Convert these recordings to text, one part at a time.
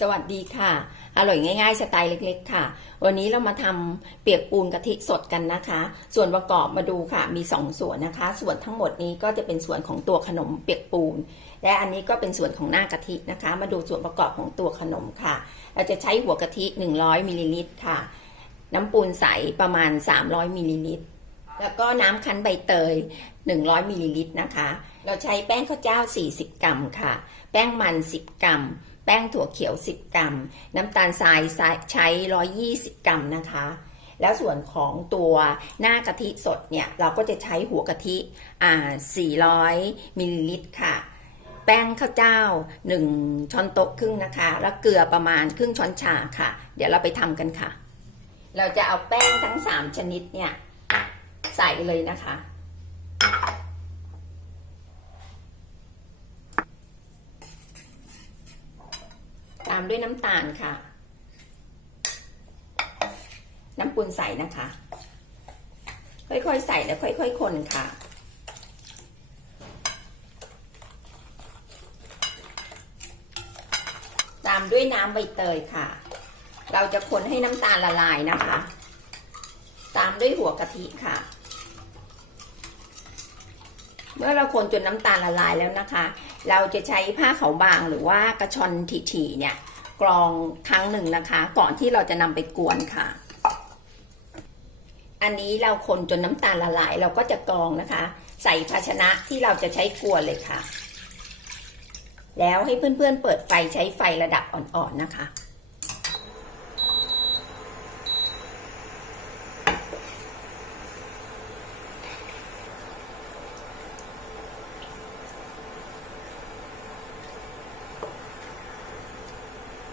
สวัสดีค่ะ อร่อยง่ายๆ สไตล์เล็ก ๆ ค่ะ วันนี้เรามาทำเปียกปูนกะทิสดกันนะคะ ส่วนประกอบมาดูค่ะ มี 2 ส่วนนะคะ ส่วนทั้งหมดนี้ก็จะเป็นส่วนของตัวขนมเปียกปูน และอันนี้ก็เป็นส่วนของหน้ากะทินะคะ มาดูส่วนประกอบของตัวขนมค่ะ เราจะใช้หัวกะทิ 100มิลลิลิตรค่ะ น้ำปูนใสประมาณ 300มิลลิลิตร แล้วก็น้ำคั้นใบเตย 100มิลลิลิตรนะคะ เราใช้แป้งข้าวเจ้า 40 กรัมค่ะ แป้งมัน 10 กรัม แป้งถั่วเขียว 10 กรัม น้ำตาลทรายใช้ 120 กรัมนะคะ แล้วส่วนของตัวหน้ากะทิสดเนี่ย เราก็จะใช้หัวกะทิอ่า400มิลลิลิตรค่ะ แป้งข้าวเจ้า 1 ช้อนโต๊ะครึ่งนะคะ แล้วเกลือประมาณครึ่งช้อนชาค่ะ เดี๋ยวเราไปทำกันค่ะ เราจะเอาแป้งทั้ง 3 ชนิดเนี่ย ใส่เลยนะคะ ตามด้วยน้ำตาลค่ะ น้ำปูนใส่นะคะ ค่อยๆใส่แล้วค่อยๆคนค่ะตามด้วยน้ำใบเตยค่ะ เราจะคนให้น้ำตาลละลายนะคะ ตามด้วยหัวกะทิค่ะ เมื่อเราคนจนน้ำตาลละลายแล้วนะคะ เราจะใช้ผ้าขาวบางหรือว่ากระชอนถี่ๆเนี่ย กรองครั้งหนึ่งนะคะ ก่อนที่เราจะนำไปกวนค่ะ อันนี้เราคนจนน้ำตาลละลาย เราก็จะกรองนะคะ ใส่ภาชนะที่เราจะใช้กวนเลยค่ะ แล้วให้เพื่อนๆเปิดไฟใช้ไฟระดับอ่อนๆนะคะ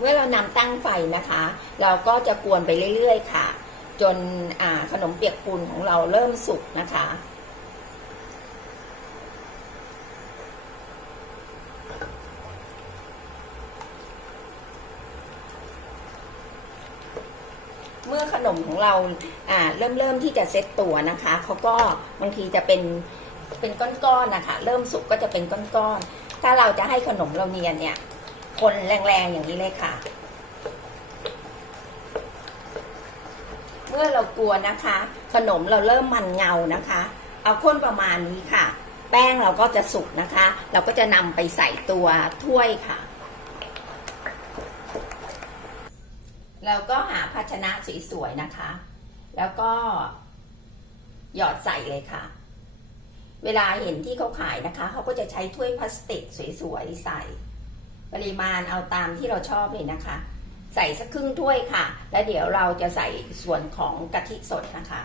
เมื่อเรานำตั้งไฟนะคะ เราก็จะกวนไปเรื่อยๆ ค่ะ จนขนมเปียกปูนของเราเริ่มสุกนะคะเมื่อขนมของเราอ่าเริ่มเริ่มที่จะเซ็ตตัวนะคะเขาก็บางทีจะเป็นเป็นก้อนๆนะคะ เริ่มสุกก็จะเป็นก้อนๆ ถ้าเราจะให้ขนมเราเนียนเนี่ย คนแรงๆอย่างนี้เลยค่ะ เมื่อเรากลัวนะคะ ขนมเราเริ่มมันเงานะคะ เอาข้นประมาณนี้ค่ะ แป้งเราก็จะสุกนะคะ เราก็จะนำไปใส่ตัวถ้วยค่ะเราก็หาภาชนะสวยๆนะคะ แล้วก็หยอดใส่เลยค่ะ เวลาเห็นที่เขาขายนะคะ เขาก็จะใช้ถ้วยพลาสติกสวยๆใส่ ปริมาณเอาตามที่เราชอบเลยนะคะ ใส่สักครึ่งถ้วยค่ะ แล้วเดี๋ยวเราจะใส่ส่วนของกะทิสดนะคะ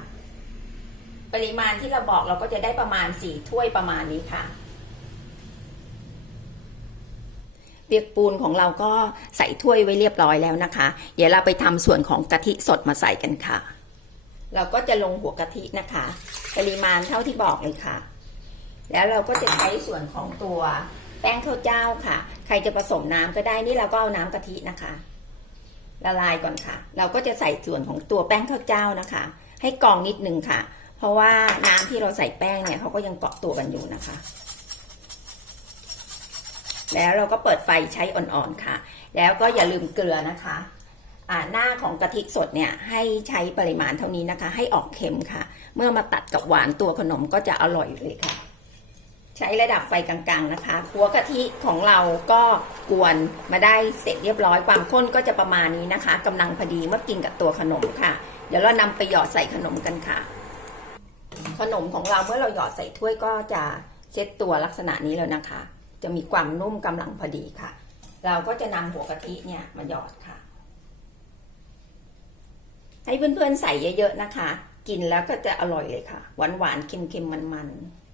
ปริมาณที่เราบอกเราก็จะได้ประมาณสี่ถ้วยประมาณนี้ค่ะเปียกปูนของเราก็ใส่ถ้วยไว้เรียบร้อยแล้วนะคะ เดี๋ยวเราไปทำส่วนของกะทิสดมาใส่กันค่ะ เราก็จะลงหัวกะทินะคะ ปริมาณเท่าที่บอกเลยค่ะ แล้วเราก็จะใช้ส่วนของตัวแป้งข้าวเจ้าค่ะ ใครจะผสมน้ำก็ได้นี่เราก็เอาน้ำกะทินะคะ ละลายก่อนค่ะ เราก็จะใส่ส่วนของตัวแป้งข้าวเจ้านะคะ ให้กรองนิดนึงค่ะ เพราะว่าน้ำที่เราใส่แป้งเนี่ยเขาก็ยังเกาะตัวกันอยู่นะคะ แล้วเราก็เปิดไฟใช้อ่อนๆค่ะ แล้วก็อย่าลืมเกลือนะคะอ่าหน้าของกะทิสดเนี่ยให้ใช้ปริมาณเท่านี้นะคะ ให้ออกเค็มค่ะ เมื่อมาตัดกับหวานตัวขนมก็จะอร่อยเลยค่ะ ใช้ระดับไฟกลางๆนะคะ หัวกะทิของเราก็กวนมาได้เสร็จเรียบร้อย ความข้นก็จะประมาณนี้นะคะกำลังพอดีเมื่อกินกับตัวขนมค่ะ เดี๋ยวเรานำไปหยอดใส่ขนมกันค่ะ ขนมของเราเมื่อเราหยอดใส่ถ้วยก็จะเซตตัวลักษณะนี้แล้วนะคะ จะมีความนุ่มกำลังพอดีค่ะ เราก็จะนำหัวกะทิเนี่ยมาหยอดค่ะ ให้เพื่อนๆใส่เยอะๆนะคะ กินแล้วก็จะอร่อยเลยค่ะ หวานๆเค็มๆมันๆ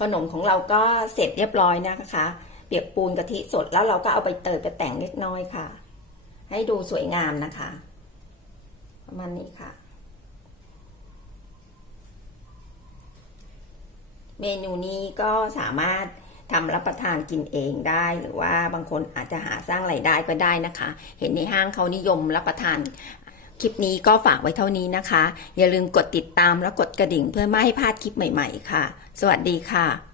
ขนมของเราก็เสร็จเรียบร้อยนะคะ เปียกปูนกะทิสดแล้วเราก็เอาไปเตยไปแต่งเล็กน้อยค่ะ ให้ดูสวยงามนะคะ ประมาณนี้ค่ะ เมนูนี้ก็สามารถทำรับประทานกินเองได้หรือว่าบางคนอาจจะหาสร้างไรายได้ก็ได้นะคะ เห็นในห้างเขานิยมรับประทาน คลิปนี้ก็ฝากไว้เท่านี้นะคะ อย่าลืมกดติดตามและกดกระดิ่งเพื่อไม่ให้พลาดคลิปใหม่ ๆ ค่ะ สวัสดีค่ะ